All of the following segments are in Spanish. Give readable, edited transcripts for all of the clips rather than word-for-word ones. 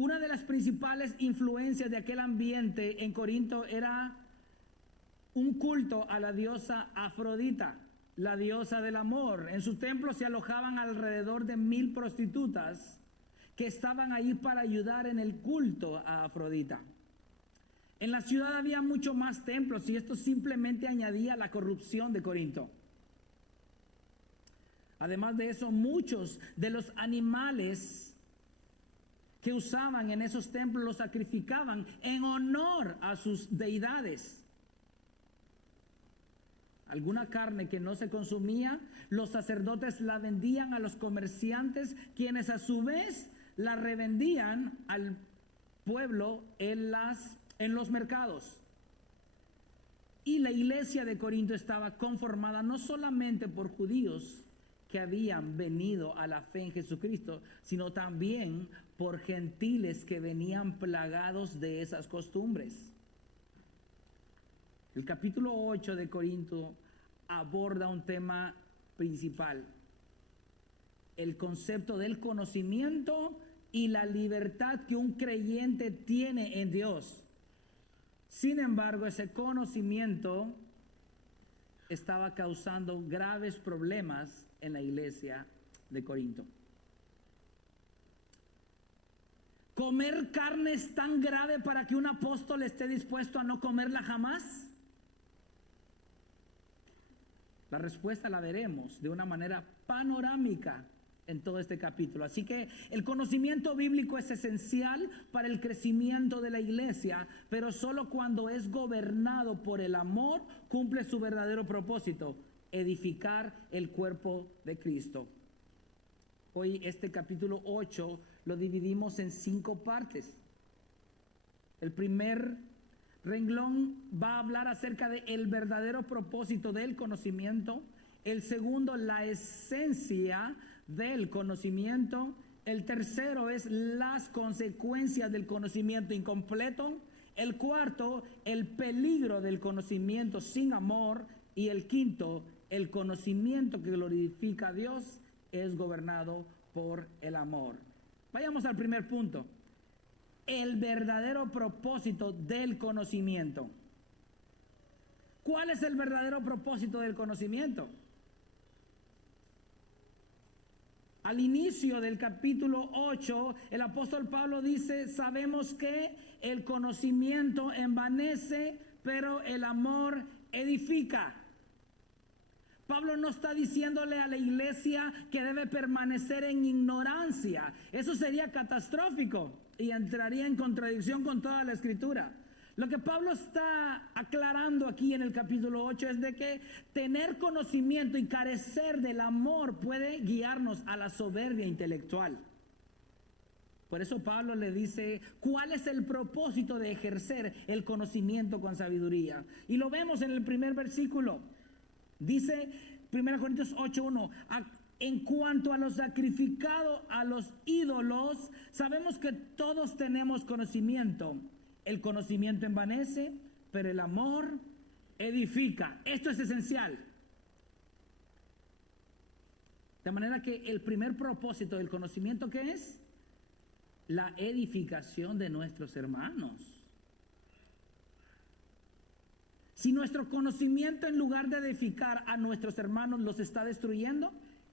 Una de las principales influencias de aquel ambiente en Corinto era un culto a la diosa Afrodita, la diosa del amor. En su templo se alojaban alrededor de 1000 prostitutas que estaban ahí para ayudar en el culto a Afrodita. En la ciudad había mucho más templos y esto simplemente añadía la corrupción de Corinto. Además de eso, muchos de los animales que usaban en esos templos los sacrificaban en honor a sus deidades. Alguna carne que no se consumía, los sacerdotes la vendían a los comerciantes, quienes a su vez la revendían al pueblo en los mercados. Y la iglesia de Corinto estaba conformada no solamente por judíos que habían venido a la fe en Jesucristo, sino también por gentiles que venían plagados de esas costumbres. El capítulo 8 de Corinto aborda un tema principal: el concepto del conocimiento y la libertad que un creyente tiene en Dios. Sin embargo, ese conocimiento estaba causando graves problemas en la iglesia de Corinto. ¿Comer carne es tan grave para que un apóstol esté dispuesto a no comerla jamás? La respuesta la veremos de una manera panorámica en todo este capítulo. Así que el conocimiento bíblico es esencial para el crecimiento de la iglesia, pero solo cuando es gobernado por el amor cumple su verdadero propósito: edificar el cuerpo de Cristo. Hoy este capítulo 8 lo dividimos en 5 partes. El primer renglón va a hablar acerca del verdadero propósito del conocimiento. El segundo, la esencia del conocimiento. El tercero es las consecuencias del conocimiento incompleto. El cuarto, el peligro del conocimiento sin amor. Y el quinto, el conocimiento que glorifica a Dios es gobernado por el amor. Vayamos al primer punto: el verdadero propósito del conocimiento. ¿Cuál es el verdadero propósito del conocimiento? Al inicio del capítulo 8, el apóstol Pablo dice: sabemos que el conocimiento envanece, pero el amor edifica. Pablo no está diciéndole a la iglesia que debe permanecer en ignorancia. Eso sería catastrófico y entraría en contradicción con toda la escritura. Lo que Pablo está aclarando aquí en el capítulo 8 es de que tener conocimiento y carecer del amor puede guiarnos a la soberbia intelectual. Por eso Pablo le dice cuál es el propósito de ejercer el conocimiento con sabiduría. Y lo vemos en el primer versículo. Dice 1 Corintios 8:1: en cuanto a lo sacrificado a los ídolos, sabemos que todos tenemos conocimiento. El conocimiento envanece, pero el amor edifica. Esto es esencial. De manera que el primer propósito del conocimiento, ¿qué es? La edificación de nuestros hermanos. Si nuestro conocimiento, en lugar de edificar a nuestros hermanos, los está destruyendo,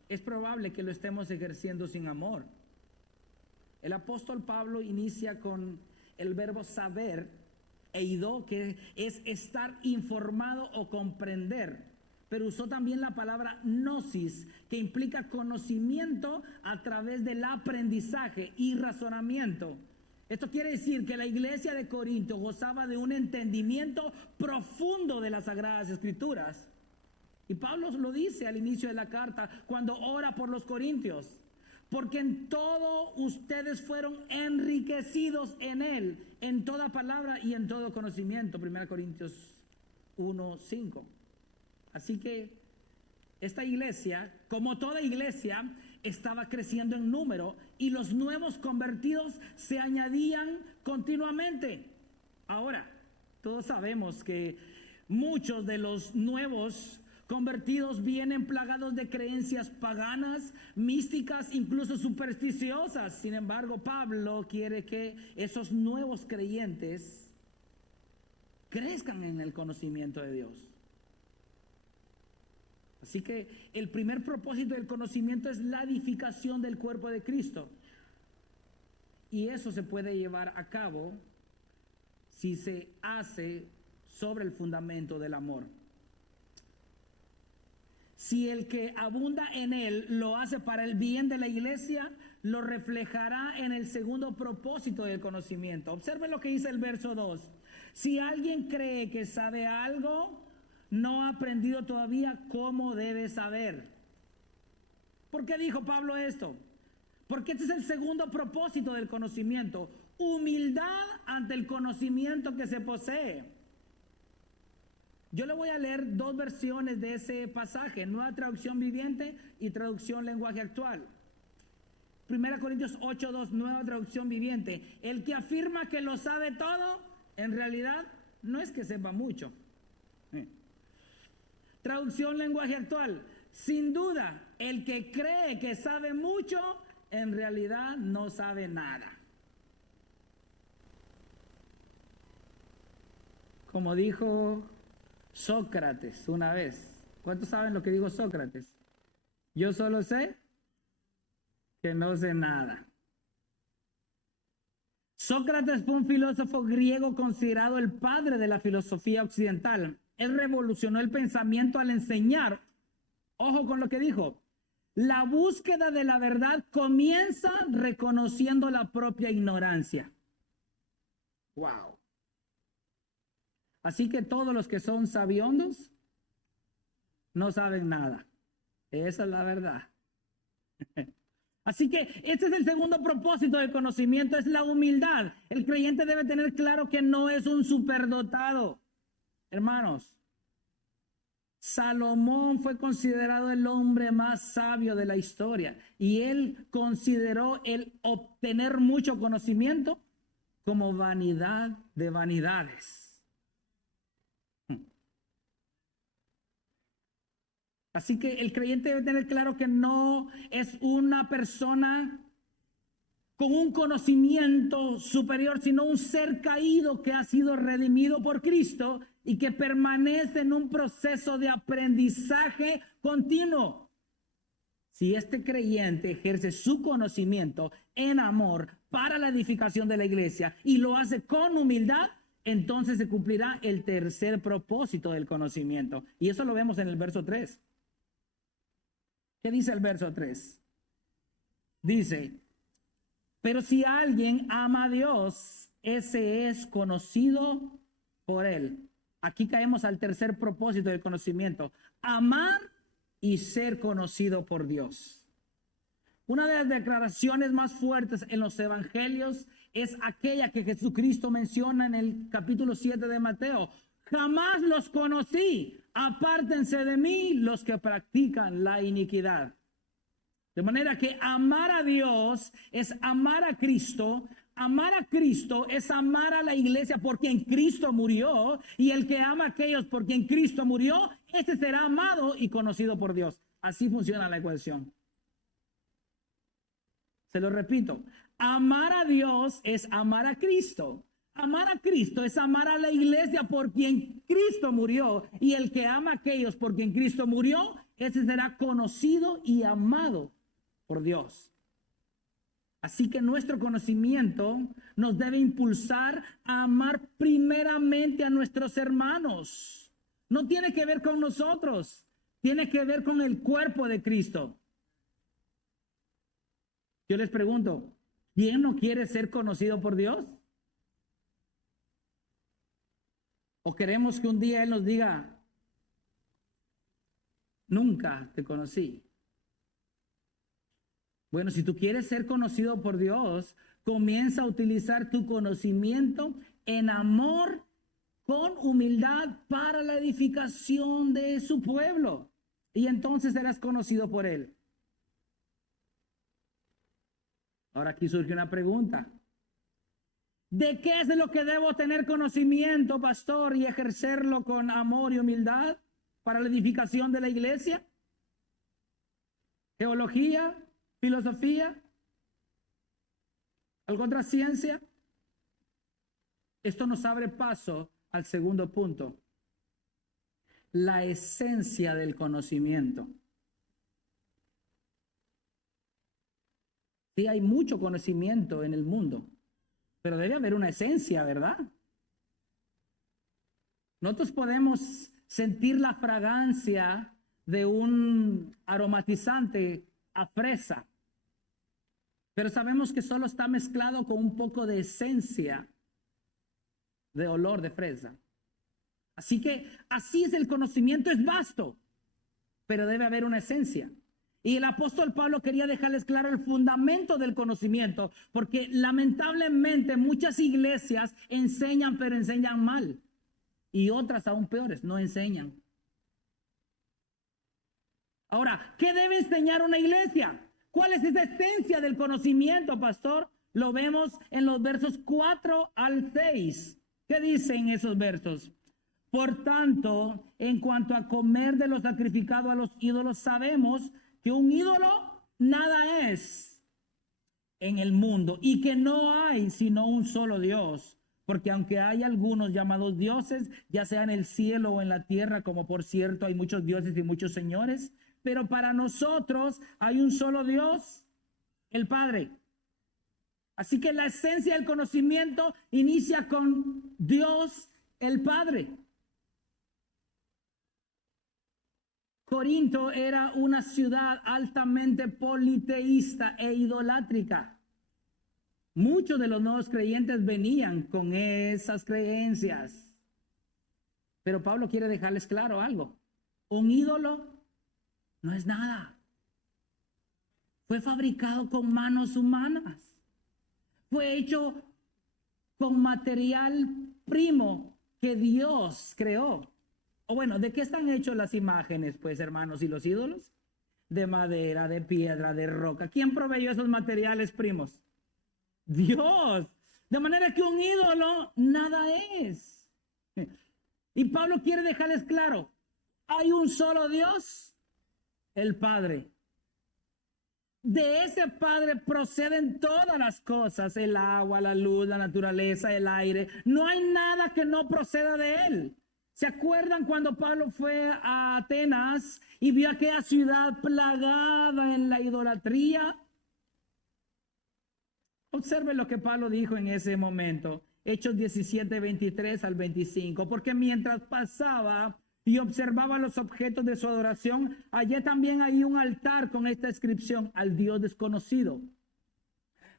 es probable que lo estemos ejerciendo sin amor. El apóstol Pablo inicia con el verbo saber, eido, que es estar informado o comprender, pero usó también la palabra gnosis, que implica conocimiento a través del aprendizaje y razonamiento. Esto quiere decir que la iglesia de Corinto gozaba de un entendimiento profundo de las Sagradas Escrituras. Y Pablo lo dice al inicio de la carta cuando ora por los corintios: porque en todo ustedes fueron enriquecidos en él, en toda palabra y en todo conocimiento. 1 Corintios 1:5. Así que esta iglesia, como toda iglesia, estaba creciendo en número y los nuevos convertidos se añadían continuamente. Ahora, todos sabemos que muchos de los nuevos Convertidos vienen plagados de creencias paganas, místicas, incluso supersticiosas. Sin embargo, Pablo quiere que esos nuevos creyentes crezcan en el conocimiento de Dios. Así que el primer propósito del conocimiento es la edificación del cuerpo de Cristo. Y eso se puede llevar a cabo si se hace sobre el fundamento del amor. Si el que abunda en él lo hace para el bien de la iglesia, lo reflejará en el segundo propósito del conocimiento. Observen lo que dice el verso 2. Si alguien cree que sabe algo, no ha aprendido todavía cómo debe saber. ¿Por qué dijo Pablo esto? Porque este es el segundo propósito del conocimiento. Humildad ante el conocimiento que se posee. Yo le voy a leer dos versiones de ese pasaje, Nueva Traducción Viviente y Traducción Lenguaje Actual. 1 Corintios 8:2, Nueva Traducción Viviente. El que afirma que lo sabe todo, en realidad no es que sepa mucho. Traducción Lenguaje Actual. Sin duda, el que cree que sabe mucho, en realidad no sabe nada. Como dijo Sócrates una vez. ¿Cuántos saben lo que dijo Sócrates? Yo solo sé que no sé nada. Sócrates fue un filósofo griego considerado el padre de la filosofía occidental. Él revolucionó el pensamiento al enseñar. Ojo con lo que dijo. La búsqueda de la verdad comienza reconociendo la propia ignorancia. Wow. Así que todos los que son sabiondos no saben nada. Esa es la verdad. Así que este es el segundo propósito del conocimiento, es la humildad. El creyente debe tener claro que no es un superdotado. Hermanos, Salomón fue considerado el hombre más sabio de la historia y él consideró el obtener mucho conocimiento como vanidad de vanidades. Así que el creyente debe tener claro que no es una persona con un conocimiento superior, sino un ser caído que ha sido redimido por Cristo y que permanece en un proceso de aprendizaje continuo. Si este creyente ejerce su conocimiento en amor para la edificación de la iglesia y lo hace con humildad, entonces se cumplirá el tercer propósito del conocimiento. Y eso lo vemos en el verso 3. ¿Qué dice el verso 3? Dice, pero si alguien ama a Dios, ese es conocido por él. Aquí caemos al tercer propósito del conocimiento. Amar y ser conocido por Dios. Una de las declaraciones más fuertes en los evangelios es aquella que Jesucristo menciona en el capítulo 7 de Mateo. Jamás los conocí. Apártense de mí los que practican la iniquidad. De manera que amar a Dios es amar a Cristo. Amar a Cristo es amar a la iglesia por quien Cristo murió. Y el que ama a aquellos por quien Cristo murió, ese será amado y conocido por Dios. Así funciona la ecuación. Se lo repito. Amar a Dios es amar a Cristo. Amar a Cristo es amar a la iglesia por quien Cristo murió. Y el que ama a aquellos por quien Cristo murió, ese será conocido y amado por Dios. Así que nuestro conocimiento nos debe impulsar a amar primeramente a nuestros hermanos. No tiene que ver con nosotros, tiene que ver con el cuerpo de Cristo. Yo les pregunto, ¿quién no quiere ser conocido por Dios? ¿O queremos que un día Él nos diga, nunca te conocí? Bueno, si tú quieres ser conocido por Dios, comienza a utilizar tu conocimiento en amor, con humildad para la edificación de su pueblo. Y entonces serás conocido por Él. Ahora aquí surge una pregunta. ¿De qué es de lo que debo tener conocimiento, pastor, y ejercerlo con amor y humildad? para la edificación de la iglesia? ¿Teología? ¿Filosofía? ¿Alguna otra ciencia? Esto nos abre paso al segundo punto. La esencia del conocimiento. Sí, hay mucho conocimiento en el mundo, pero debe haber una esencia, ¿verdad? Nosotros podemos sentir la fragancia de un aromatizante a fresa, pero sabemos que solo está mezclado con un poco de esencia de olor de fresa. Así que así es el conocimiento, es vasto, pero debe haber una esencia. Y el apóstol Pablo quería dejarles claro el fundamento del conocimiento, porque lamentablemente muchas iglesias enseñan, pero enseñan mal. Y otras aún peores, no enseñan. Ahora, ¿qué debe enseñar una iglesia? ¿Cuál es esa esencia del conocimiento, pastor? Lo vemos en los versos 4 al 6. ¿Qué dicen esos versos? Por tanto, en cuanto a comer de lo sacrificado a los ídolos, sabemos que un ídolo nada es en el mundo y que no hay sino un solo Dios. Porque aunque hay algunos llamados dioses, ya sea en el cielo o en la tierra, como por cierto hay muchos dioses y muchos señores, pero para nosotros hay un solo Dios, el Padre. Así que la esencia del conocimiento inicia con Dios, el Padre. Corinto era una ciudad altamente politeísta e idolátrica. Muchos de los nuevos creyentes venían con esas creencias. Pero Pablo quiere dejarles claro algo. Un ídolo no es nada. Fue fabricado con manos humanas. Fue hecho con material primo que Dios creó. O bueno, ¿de qué están hechos las imágenes, pues, hermanos, y los ídolos? De madera, de piedra, de roca. ¿Quién proveyó esos materiales primos? Dios. De manera que un ídolo nada es. Y Pablo quiere dejarles claro, hay un solo Dios, el Padre. De ese Padre proceden todas las cosas, el agua, la luz, la naturaleza, el aire. No hay nada que no proceda de Él. ¿Se acuerdan cuando Pablo fue a Atenas y vio aquella ciudad plagada en la idolatría? Observe lo que Pablo dijo en ese momento, Hechos 17, 23 al 25, porque mientras pasaba y observaba los objetos de su adoración, hallé también ahí un altar con esta inscripción: al Dios desconocido.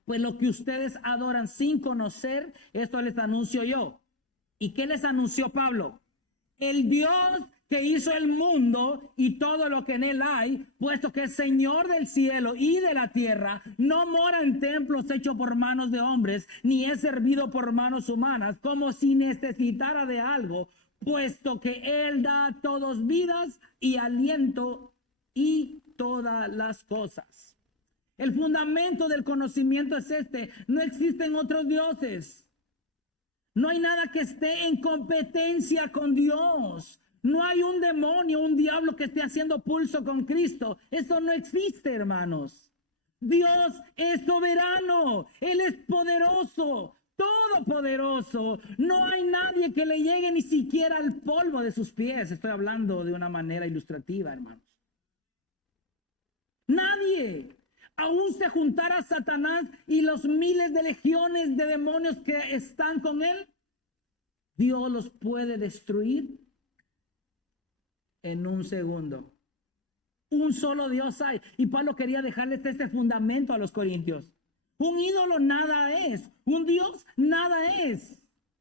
Pues lo que ustedes adoran sin conocer, esto les anuncio yo. ¿Y qué les anunció Pablo? El Dios que hizo el mundo y todo lo que en él hay, puesto que es Señor del cielo y de la tierra, no mora en templos hechos por manos de hombres, ni es servido por manos humanas, como si necesitara de algo, puesto que Él da a todos vidas y aliento y todas las cosas. El fundamento del conocimiento es este: no existen otros dioses. No hay nada que esté en competencia con Dios. No hay un demonio, un diablo que esté haciendo pulso con Cristo. Eso no existe, hermanos. Dios es soberano. Él es poderoso, todopoderoso. No hay nadie que le llegue ni siquiera al polvo de sus pies. Estoy hablando de una manera ilustrativa, hermanos. Nadie. Aún se juntara Satanás y los miles de legiones de demonios que están con él, Dios los puede destruir en un segundo. Un solo Dios hay. Y Pablo quería dejarles este fundamento a los corintios. Un ídolo nada es. Un Dios nada es.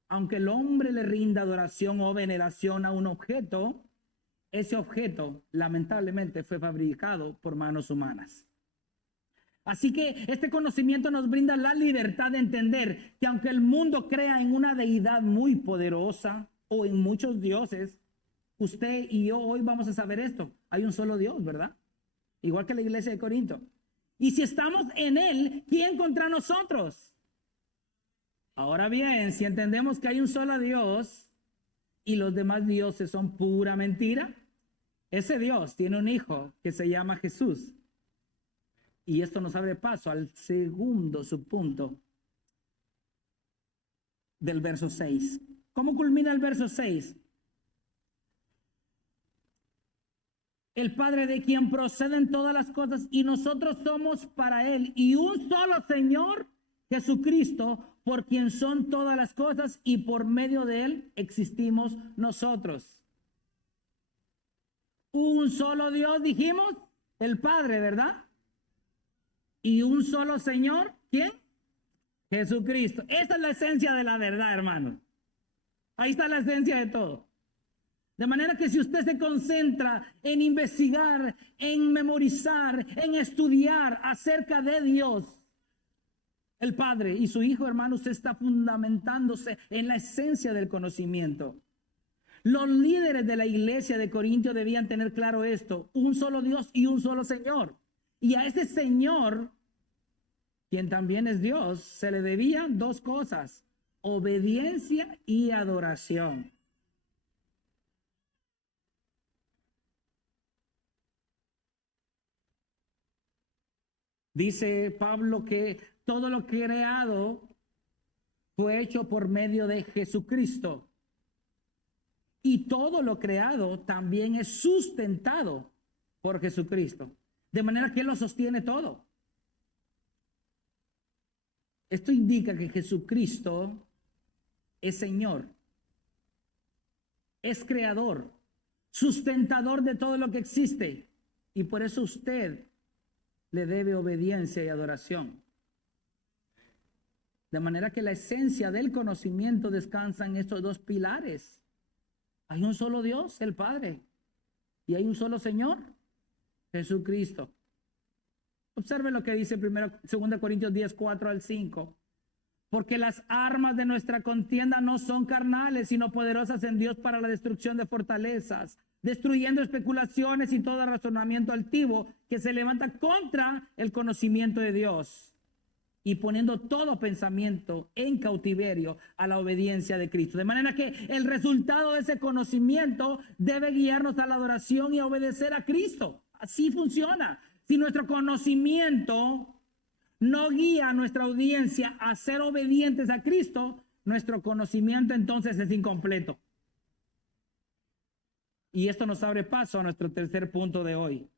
Aunque el hombre le rinda adoración o veneración a un objeto, ese objeto lamentablemente fue fabricado por manos humanas. Así que este conocimiento nos brinda la libertad de entender que aunque el mundo crea en una deidad muy poderosa o en muchos dioses, usted y yo hoy vamos a saber esto: hay un solo Dios, ¿verdad? Igual que la iglesia de Corinto. Y si estamos en Él, ¿quién contra nosotros? Ahora bien, si entendemos que hay un solo Dios y los demás dioses son pura mentira, Ese Dios tiene un hijo que se llama Jesús. Y esto nos abre paso al segundo subpunto del verso 6. ¿Cómo culmina el verso 6? El Padre de quien proceden todas las cosas y nosotros somos para Él. Y un solo Señor, Jesucristo, por quien son todas las cosas y por medio de Él existimos nosotros. Un solo Dios, dijimos, el Padre, ¿verdad? Y un solo Señor, ¿quién? Jesucristo. Esa es la esencia de la verdad, hermano. Ahí está la esencia de todo. De manera que si usted se concentra en investigar, en memorizar, en estudiar acerca de Dios, el Padre y su Hijo, hermano, usted está fundamentándose en la esencia del conocimiento. Los líderes de la iglesia de Corinto debían tener claro esto: un solo Dios y un solo Señor. Y a ese Señor, quien también es Dios, se le debían dos cosas: obediencia y adoración. Dice Pablo que todo lo creado fue hecho por medio de Jesucristo. Y todo lo creado también es sustentado por Jesucristo. De manera que Él lo sostiene todo. Esto indica que Jesucristo es Señor, es creador, sustentador de todo lo que existe. Y por eso usted le debe obediencia y adoración. De manera que la esencia del conocimiento descansa en estos dos pilares. Hay un solo Dios, el Padre, y hay un solo Señor, Jesucristo. Observe lo que dice 2 Corintios 10, 4 al 5. Porque las armas de nuestra contienda no son carnales, sino poderosas en Dios para la destrucción de fortalezas, destruyendo especulaciones y todo razonamiento altivo que se levanta contra el conocimiento de Dios, y poniendo todo pensamiento en cautiverio a la obediencia de Cristo. De manera que el resultado de ese conocimiento debe guiarnos a la adoración y a obedecer a Cristo. Así funciona. Si nuestro conocimiento no guía a nuestra audiencia a ser obedientes a Cristo, nuestro conocimiento entonces es incompleto. Y esto nos abre paso a nuestro tercer punto de hoy: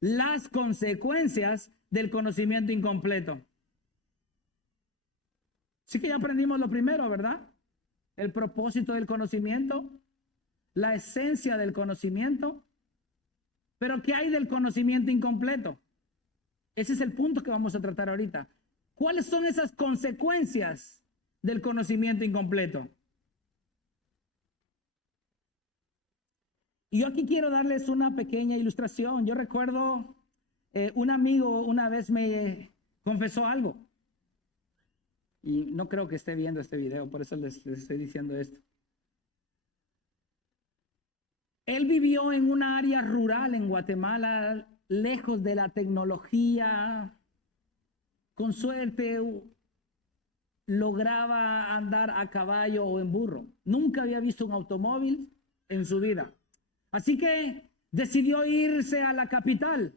las consecuencias del conocimiento incompleto. Sí que ya aprendimos lo primero, ¿verdad? El propósito del conocimiento, la esencia del conocimiento. Pero ¿qué hay del conocimiento incompleto? Ese es el punto que vamos a tratar ahorita. ¿Cuáles son esas consecuencias del conocimiento incompleto? Y yo aquí quiero darles una pequeña ilustración. Yo recuerdo un amigo una vez me confesó algo. Y no creo que esté viendo este video, por eso les estoy diciendo esto. Él vivió en una área rural en Guatemala, lejos de la tecnología. Con suerte lograba andar a caballo o en burro. Nunca había visto un automóvil en su vida. Así que decidió irse a la capital.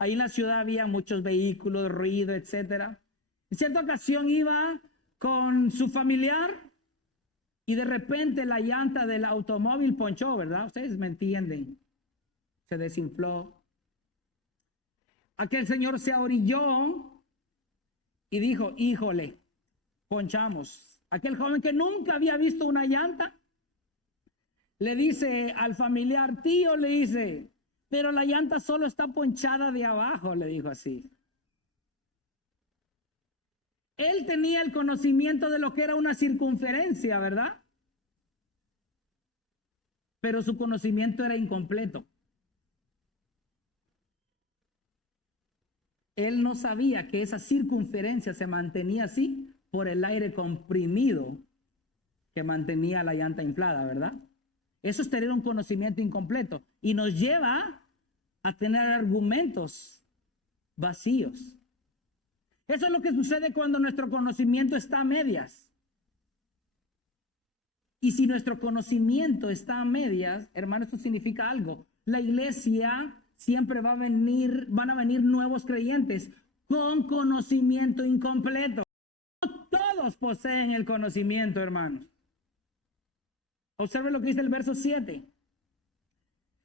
Ahí en la ciudad había muchos vehículos, ruido, etcétera. En cierta ocasión iba con su familiar y de repente la llanta del automóvil ponchó, ¿verdad? Ustedes me entienden. Se desinfló. Aquel señor se ahorilló y dijo: híjole, ponchamos. Aquel joven que nunca había visto una llanta le dice al familiar: tío, le dice, pero la llanta solo está ponchada de abajo, le dijo así. Él tenía el conocimiento de lo que era una circunferencia, ¿verdad? Pero su conocimiento era incompleto. Él no sabía que esa circunferencia se mantenía así por el aire comprimido que mantenía la llanta inflada, ¿verdad? Eso es tener un conocimiento incompleto y nos lleva a tener argumentos vacíos. Eso es lo que sucede cuando nuestro conocimiento está a medias. Y si nuestro conocimiento está a medias, hermano, esto significa algo. La iglesia siempre van a venir nuevos creyentes con conocimiento incompleto. No todos poseen el conocimiento, hermanos. Observe lo que dice el verso 7.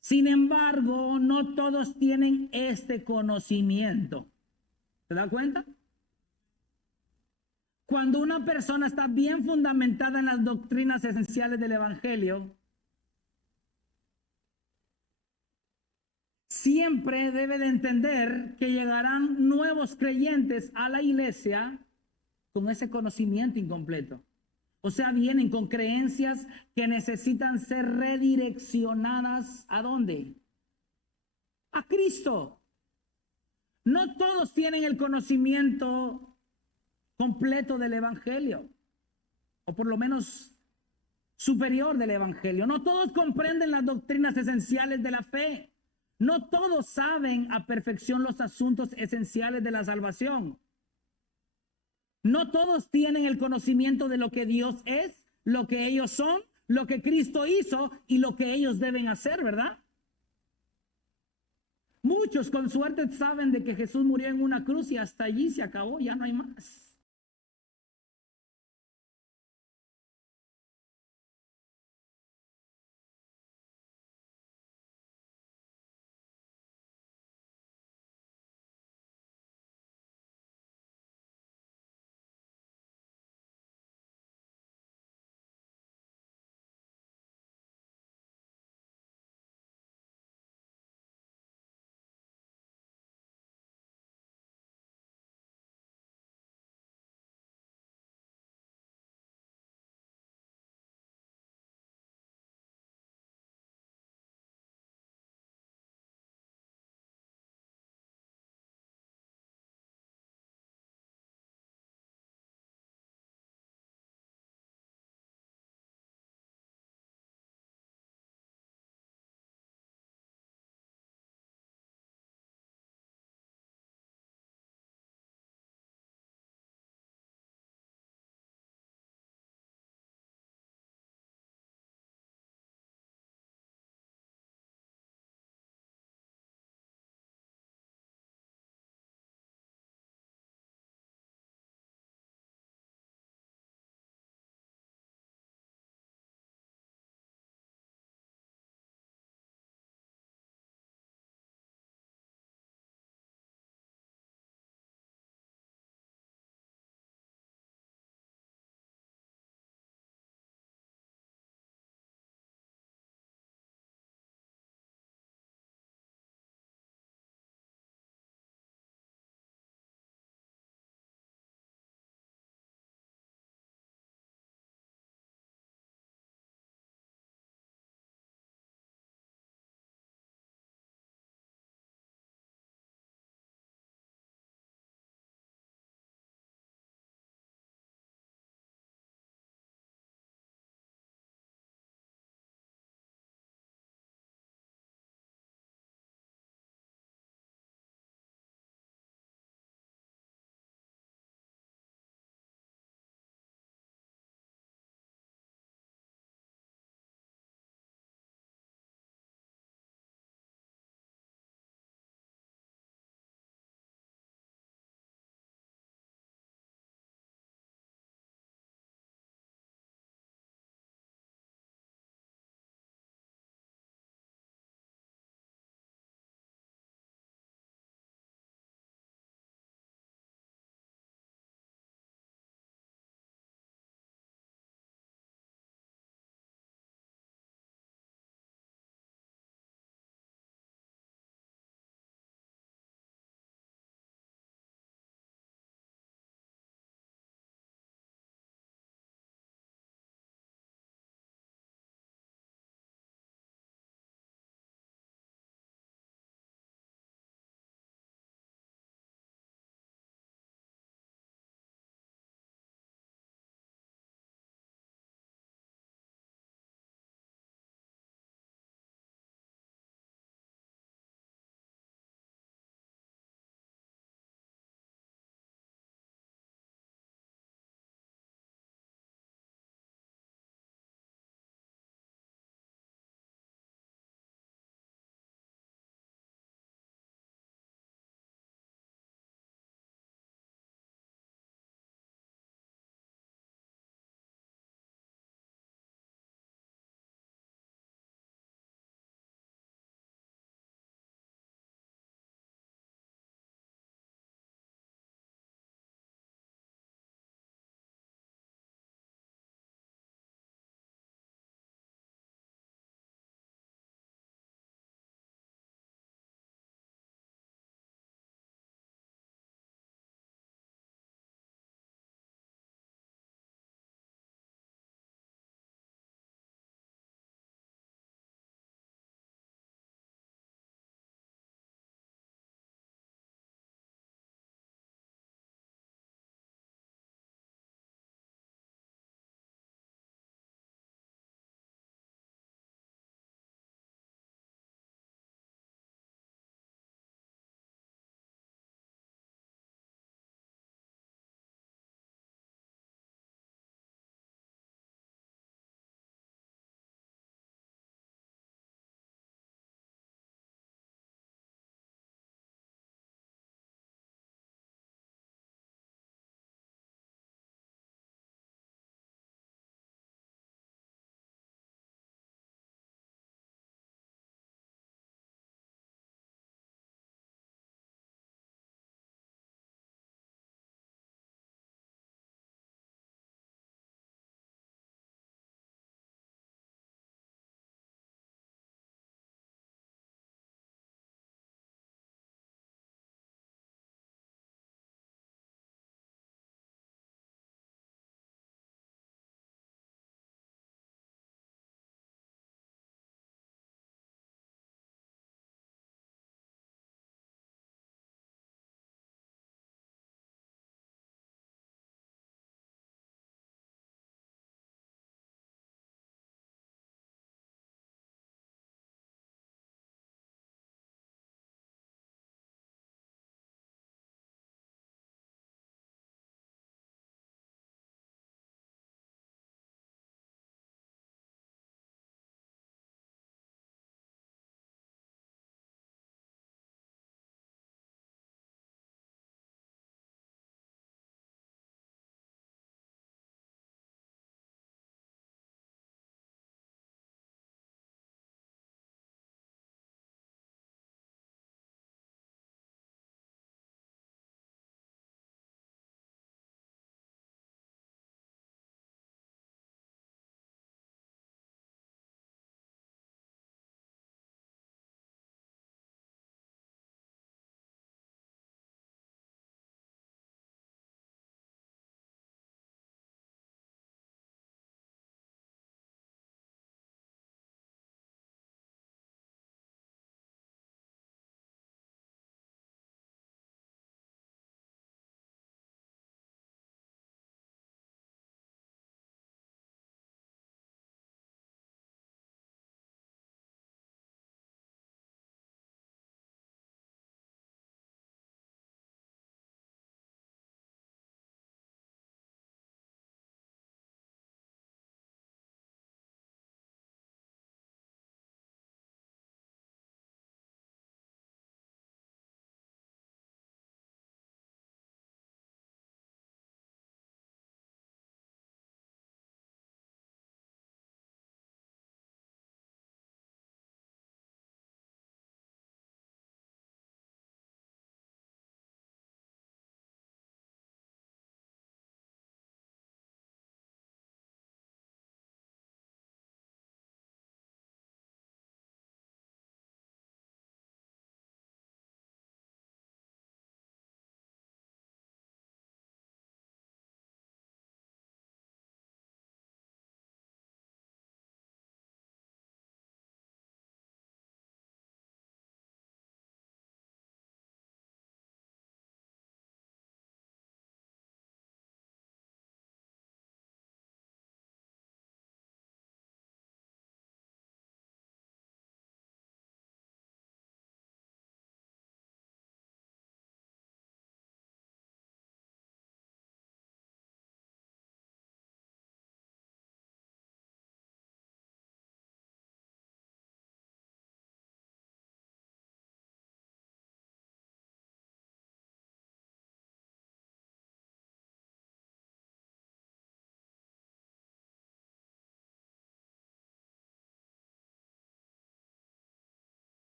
Sin embargo, no todos tienen este conocimiento. ¿Se da cuenta? Cuando una persona está bien fundamentada en las doctrinas esenciales del Evangelio, siempre debe de entender que llegarán nuevos creyentes a la iglesia con ese conocimiento incompleto. O sea, vienen con creencias que necesitan ser redireccionadas. ¿A dónde? A Cristo. No todos tienen el conocimiento completo del Evangelio, o por lo menos superior del Evangelio. No todos comprenden las doctrinas esenciales de la fe. No todos saben a perfección los asuntos esenciales de la salvación. No todos tienen el conocimiento de lo que Dios es, lo que ellos son, lo que Cristo hizo y lo que ellos deben hacer, ¿verdad? Muchos con suerte saben de que Jesús murió en una cruz y hasta allí se acabó, ya no hay más.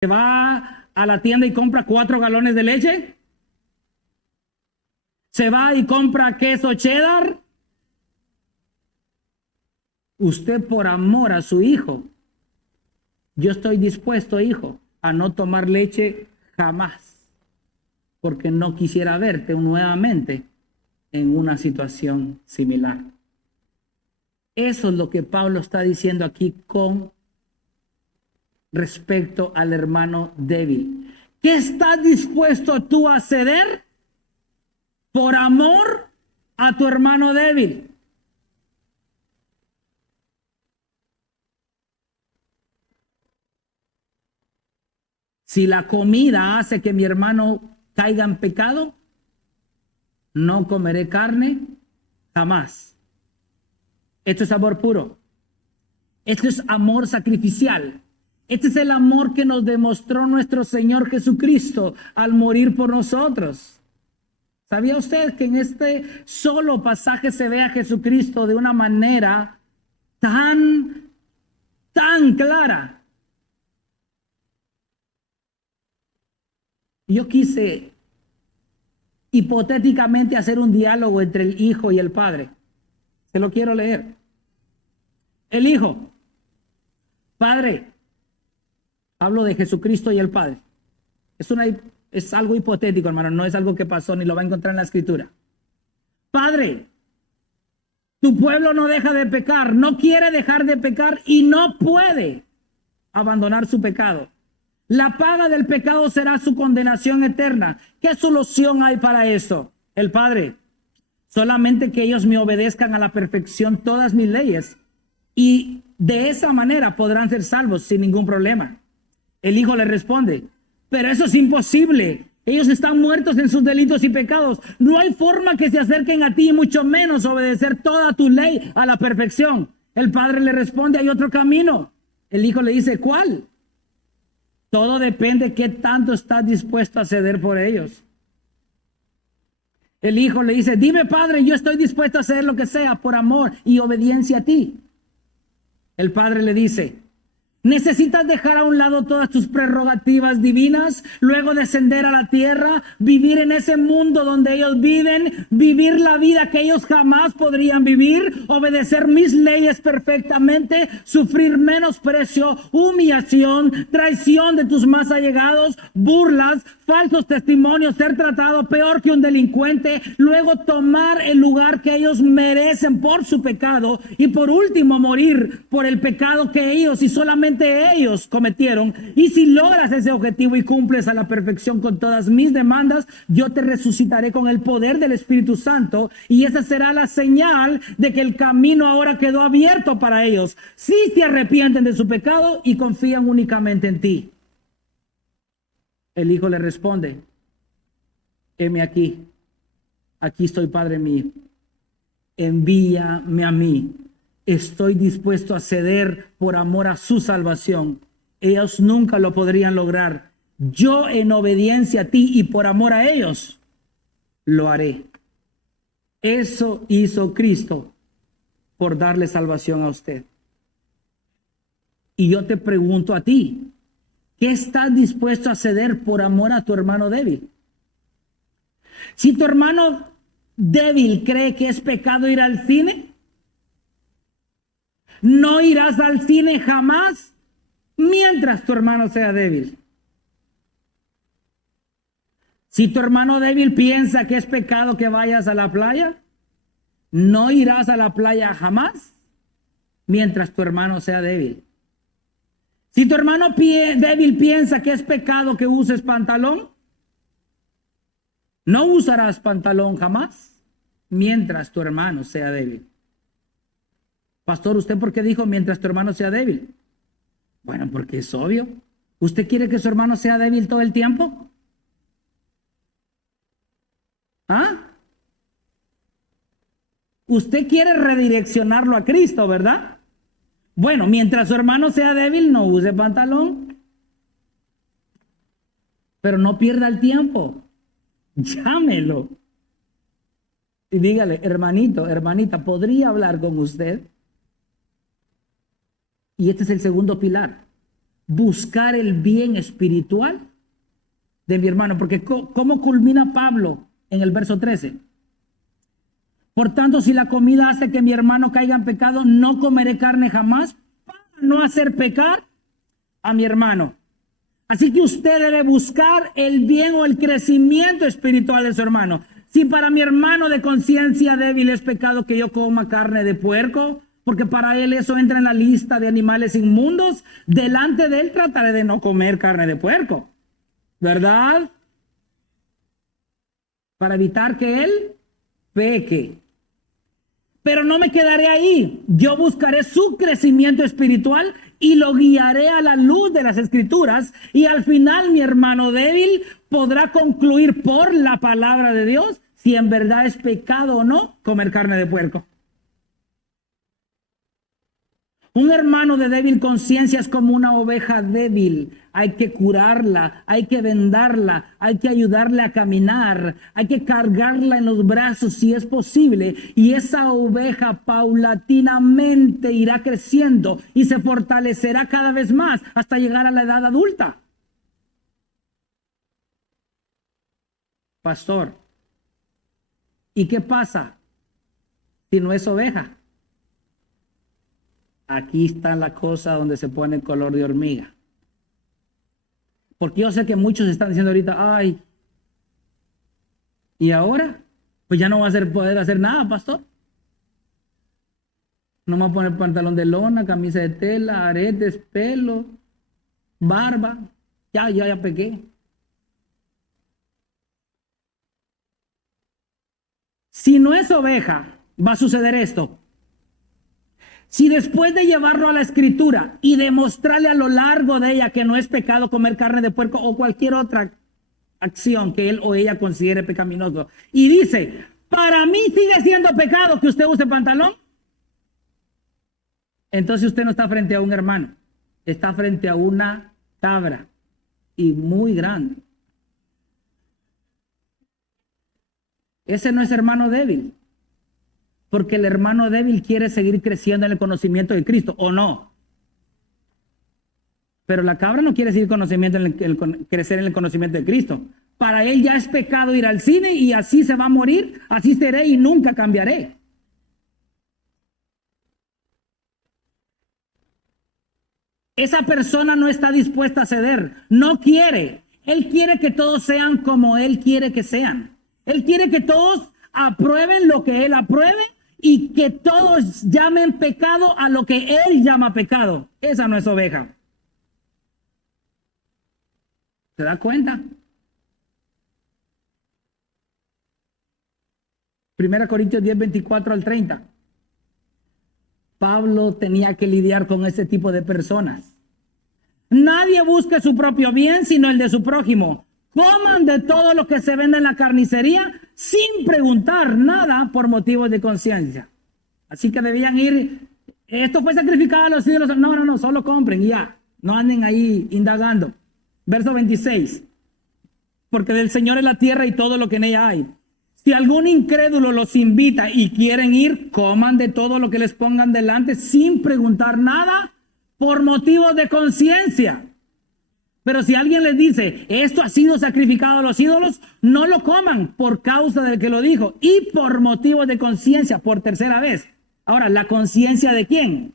¿Se va a la tienda y compra 4 galones de leche? ¿Se va y compra queso cheddar? Usted por amor a su hijo, yo estoy dispuesto, hijo, a no tomar leche jamás, porque no quisiera verte nuevamente en una situación similar. Eso es lo que Pablo está diciendo aquí con respecto al hermano débil. ¿Qué estás dispuesto tú a ceder por amor a tu hermano débil? Si la comida hace que mi hermano caiga en pecado, no comeré carne jamás. Esto es amor puro. Esto es amor sacrificial. Este es el amor que nos demostró nuestro Señor Jesucristo al morir por nosotros. ¿Sabía usted que en este solo pasaje se ve a Jesucristo de una manera tan clara? Yo quise hipotéticamente hacer un diálogo entre el Hijo y el Padre. Se lo quiero leer. El Hijo, Padre, hablo de Jesucristo y el Padre. Es algo hipotético, hermano, no es algo que pasó ni lo va a encontrar en la Escritura. Padre, tu pueblo no deja de pecar, no quiere dejar de pecar y no puede abandonar su pecado. La paga del pecado será su condenación eterna. ¿Qué solución hay para esto? El Padre, solamente que ellos me obedezcan a la perfección todas mis leyes y de esa manera podrán ser salvos sin ningún problema. El Hijo le responde, pero eso es imposible. Ellos están muertos en sus delitos y pecados. No hay forma que se acerquen a ti y mucho menos obedecer toda tu ley a la perfección. El Padre le responde, hay otro camino. El Hijo le dice, ¿cuál? Todo depende de qué tanto estás dispuesto a ceder por ellos. El Hijo le dice, dime, Padre, yo estoy dispuesto a hacer lo que sea por amor y obediencia a ti. El Padre le dice, necesitas dejar a un lado todas tus prerrogativas divinas, luego descender a la tierra, vivir en ese mundo donde ellos viven, vivir la vida que ellos jamás podrían vivir, obedecer mis leyes perfectamente, sufrir menosprecio, humillación, traición de tus más allegados, burlas, falsos testimonios, ser tratado peor que un delincuente, luego tomar el lugar que ellos merecen por su pecado y por último morir por el pecado que ellos y solamente ellos cometieron. Y si logras ese objetivo y cumples a la perfección con todas mis demandas, yo te resucitaré con el poder del Espíritu Santo y esa será la señal de que el camino ahora quedó abierto para ellos. Si se arrepienten de su pecado y confían únicamente en ti. El Hijo le responde, heme aquí, aquí estoy, Padre mío, envíame a mí, estoy dispuesto a ceder por amor a su salvación. Ellos nunca lo podrían lograr. Yo en obediencia a ti y por amor a ellos, lo haré. Eso hizo Cristo por darle salvación a usted. Y yo te pregunto a ti, ¿qué estás dispuesto a ceder por amor a tu hermano débil? Si tu hermano débil cree que es pecado ir al cine, no irás al cine jamás mientras tu hermano sea débil. Si tu hermano débil piensa que es pecado que vayas a la playa, no irás a la playa jamás mientras tu hermano sea débil. Si tu hermano débil piensa que es pecado que uses pantalón, no usarás pantalón jamás mientras tu hermano sea débil. Pastor, ¿usted por qué dijo mientras tu hermano sea débil? Bueno, porque es obvio. ¿Usted quiere que su hermano sea débil todo el tiempo? ¿Ah? Usted quiere redireccionarlo a Cristo, ¿verdad? Bueno, mientras su hermano sea débil, no use pantalón. Pero no pierda el tiempo. Llámelo. Y dígale, hermanito, hermanita, ¿podría hablar con usted? Y este es el segundo pilar. buscar el bien espiritual de mi hermano. Porque ¿cómo culmina Pablo en el verso 13? Por tanto, si la comida hace que mi hermano caiga en pecado, no comeré carne jamás para no hacer pecar a mi hermano. Así que usted debe buscar el bien o el crecimiento espiritual de su hermano. Si para mi hermano de conciencia débil es pecado que yo coma carne de puerco, porque para él eso entra en la lista de animales inmundos, delante de él trataré de no comer carne de puerco, ¿verdad? Para evitar que él peque. Pero no me quedaré ahí. Yo buscaré su crecimiento espiritual y lo guiaré a la luz de las Escrituras. Y al final mi hermano débil podrá concluir por la palabra de Dios si en verdad es pecado o no comer carne de puerco. Un hermano de débil conciencia es como una oveja débil. Hay que curarla, hay que vendarla, hay que ayudarle a caminar, hay que cargarla en los brazos si es posible. Y esa oveja paulatinamente irá creciendo y se fortalecerá cada vez más hasta llegar a la edad adulta. Pastor, ¿y qué pasa si no es oveja? Aquí está la cosa donde se pone el color de hormiga. Porque yo sé que muchos están diciendo ahorita, ay, ¿y ahora? Pues ya no va a poder hacer nada, pastor. No me va a poner pantalón de lona, camisa de tela, aretes, pelo, barba. Ya pequé. Si no es oveja, va a suceder esto. Si después de llevarlo a la escritura y demostrarle a lo largo de ella que no es pecado comer carne de puerco o cualquier otra acción que él o ella considere pecaminoso, y dice, para mí sigue siendo pecado que usted use pantalón, entonces usted no está frente a un hermano, está frente a una cabra y muy grande. Ese no es hermano débil. Porque el hermano débil quiere seguir creciendo en el conocimiento de Cristo, ¿o no? Pero la cabra no quiere seguir crecer en el conocimiento de Cristo. Para él ya es pecado ir al cine y así se va a morir, así seré y nunca cambiaré. Esa persona no está dispuesta a ceder, no quiere. Él quiere que todos sean como él quiere que sean. Él quiere que todos aprueben lo que él apruebe y que todos llamen pecado a lo que él llama pecado. Esa no es oveja. ¿Se da cuenta? 1 Corintios 10, 24 al 30. Pablo tenía que lidiar con ese tipo de personas. Nadie busque su propio bien, sino el de su prójimo. Coman de todo lo que se vende en la carnicería sin preguntar nada por motivos de conciencia. Así que debían ir, esto fue sacrificado a los ídolos. No, solo compren y ya. No anden ahí indagando. Verso 26. Porque del Señor es la tierra y todo lo que en ella hay. Si algún incrédulo los invita y quieren ir, coman de todo lo que les pongan delante sin preguntar nada por motivos de conciencia. Pero si alguien les dice, esto ha sido sacrificado a los ídolos, no lo coman por causa del que lo dijo y por motivos de conciencia, por tercera vez. Ahora, ¿la conciencia de quién?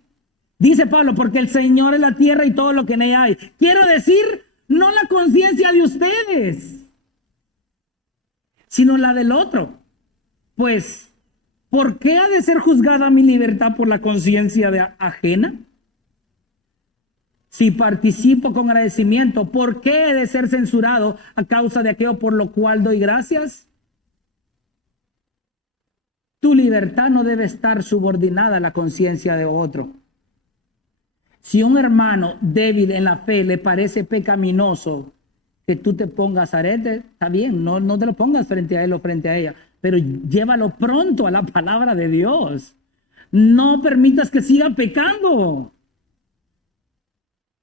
Dice Pablo, porque el Señor es la tierra y todo lo que en ella hay. Quiero decir, no la conciencia de ustedes, sino la del otro. Pues, ¿por qué ha de ser juzgada mi libertad por la conciencia ajena? Si participo con agradecimiento, ¿por qué he de ser censurado a causa de aquello por lo cual doy gracias? Tu libertad no debe estar subordinada a la conciencia de otro. Si un hermano débil en la fe le parece pecaminoso que tú te pongas arete, está bien, no te lo pongas frente a él o frente a ella, pero llévalo pronto a la palabra de Dios. No permitas que siga pecando.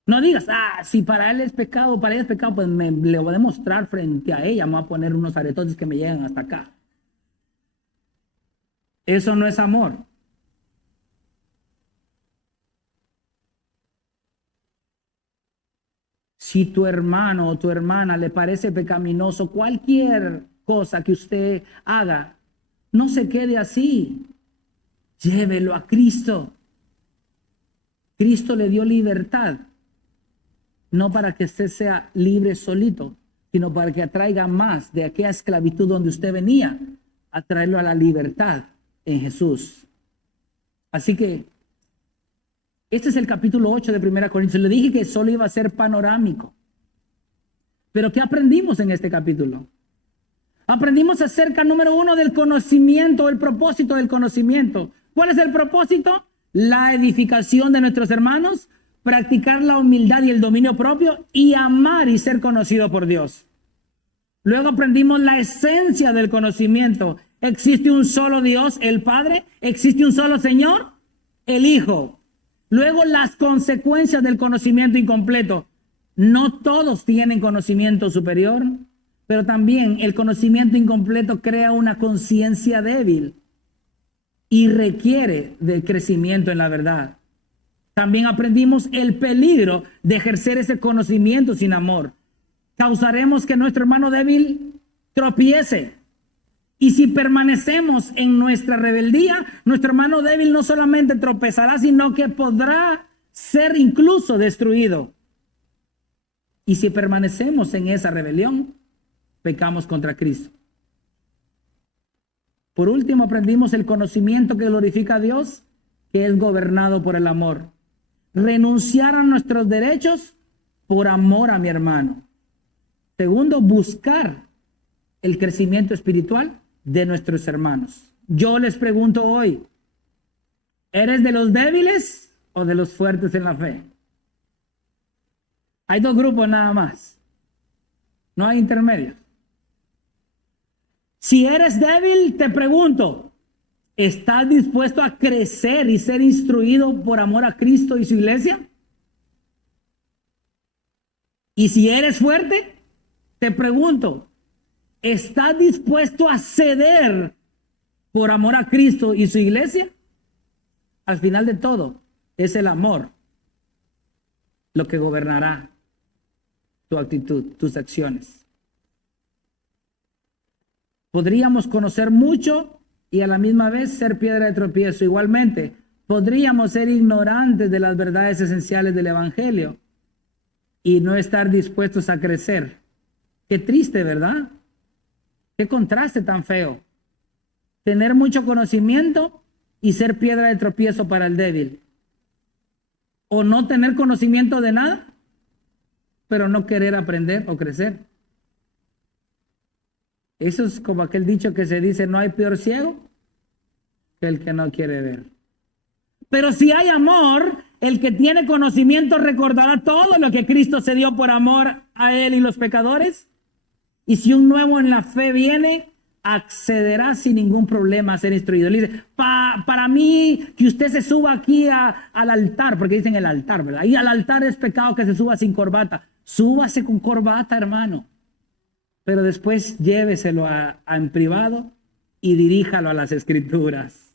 No digas, si para él es pecado, para ella es pecado, pues le voy a demostrar frente a ella, me voy a poner unos aretotes que me llegan hasta acá. Eso no es amor. Si tu hermano o tu hermana le parece pecaminoso cualquier cosa que usted haga, no se quede así. Llévelo a Cristo. Cristo le dio libertad, no para que usted sea libre solito, sino para que atraiga más de aquella esclavitud donde usted venía, a traerlo a la libertad en Jesús. Así que este es el capítulo 8 de 1 Corintios. Le dije que solo iba a ser panorámico. Pero ¿qué aprendimos en este capítulo? Aprendimos acerca, número 1, del conocimiento, el propósito del conocimiento. ¿Cuál es el propósito? La edificación de nuestros hermanos, practicar la humildad y el dominio propio y amar y ser conocido por Dios. Luego aprendimos la esencia del conocimiento. Existe un solo Dios, el Padre. Existe un solo Señor, el Hijo. Luego las consecuencias del conocimiento incompleto. No todos tienen conocimiento superior, pero también el conocimiento incompleto crea una conciencia débil y requiere de crecimiento en la verdad. También aprendimos el peligro de ejercer ese conocimiento sin amor. Causaremos que nuestro hermano débil tropiece. Y si permanecemos en nuestra rebeldía, nuestro hermano débil no solamente tropezará, sino que podrá ser incluso destruido. Y si permanecemos en esa rebelión, pecamos contra Cristo. Por último, aprendimos el conocimiento que glorifica a Dios, que es gobernado por el amor. Renunciar a nuestros derechos por amor a mi hermano. Segundo, buscar el crecimiento espiritual de nuestros hermanos. Yo les pregunto hoy, ¿eres de los débiles o de los fuertes en la fe? Hay dos grupos nada más. No hay intermedios. Si eres débil, te pregunto, ¿estás dispuesto a crecer y ser instruido por amor a Cristo y su iglesia? Y si eres fuerte, te pregunto, ¿estás dispuesto a ceder por amor a Cristo y su iglesia? Al final de todo, es el amor lo que gobernará tu actitud, tus acciones. Podríamos conocer mucho y a la misma vez ser piedra de tropiezo. Igualmente, podríamos ser ignorantes de las verdades esenciales del Evangelio y no estar dispuestos a crecer. Qué triste, ¿verdad? Qué contraste tan feo. Tener mucho conocimiento y ser piedra de tropiezo para el débil. O no tener conocimiento de nada, pero no querer aprender o crecer. Eso es como aquel dicho que se dice, no hay peor ciego que el que no quiere ver. Pero si hay amor, el que tiene conocimiento recordará todo lo que Cristo se dio por amor a él y los pecadores. Y si un nuevo en la fe viene, accederá sin ningún problema a ser instruido. Le dice, para mí, que usted se suba aquí al altar, porque dicen el altar, ¿verdad? Y al altar es pecado que se suba sin corbata. Súbase con corbata, hermano. Pero después lléveselo en privado y diríjalo a las Escrituras.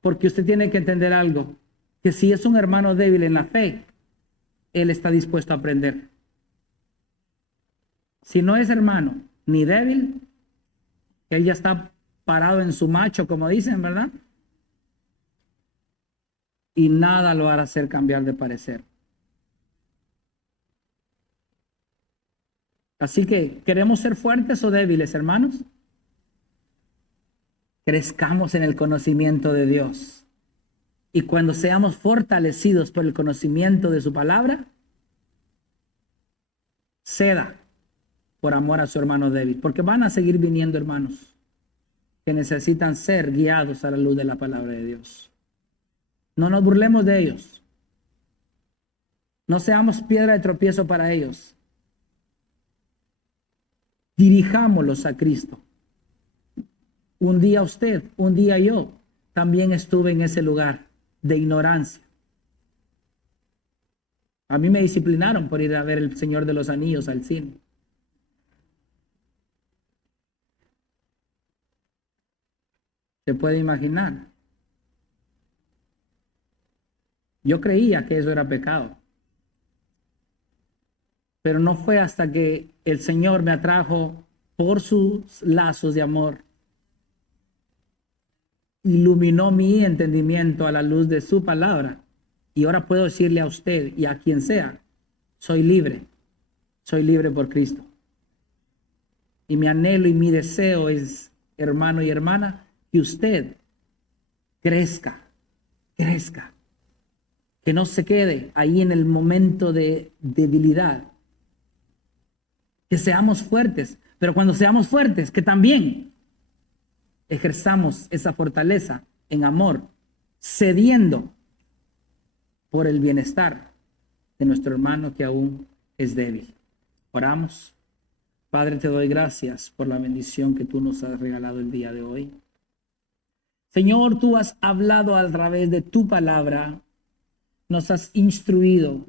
Porque usted tiene que entender algo, que si es un hermano débil en la fe, él está dispuesto a aprender. Si no es hermano ni débil, él ya está parado en su macho, como dicen, ¿verdad? Y nada lo hará hacer cambiar de parecer. Así que, ¿queremos ser fuertes o débiles, hermanos? Crezcamos en el conocimiento de Dios. Y cuando seamos fortalecidos por el conocimiento de su palabra, ceda por amor a su hermano débil. Porque van a seguir viniendo hermanos que necesitan ser guiados a la luz de la palabra de Dios. No nos burlemos de ellos. No seamos piedra de tropiezo para ellos. Dirijámoslos a Cristo. Un día usted, un día yo, también estuve en ese lugar de ignorancia. A mí me disciplinaron por ir a ver El Señor de los Anillos al cine. ¿Se puede imaginar? Yo creía que eso era pecado. Pero no fue hasta que el Señor me atrajo por sus lazos de amor, iluminó mi entendimiento a la luz de su palabra. Y ahora puedo decirle a usted y a quien sea, soy libre por Cristo. Y mi anhelo y mi deseo es, hermano y hermana, que usted crezca, que no se quede ahí en el momento de debilidad, que seamos fuertes, pero cuando seamos fuertes, que también ejerzamos esa fortaleza en amor, cediendo por el bienestar de nuestro hermano que aún es débil. Oramos. Padre, te doy gracias por la bendición que tú nos has regalado el día de hoy. Señor, tú has hablado a través de tu palabra, nos has instruido,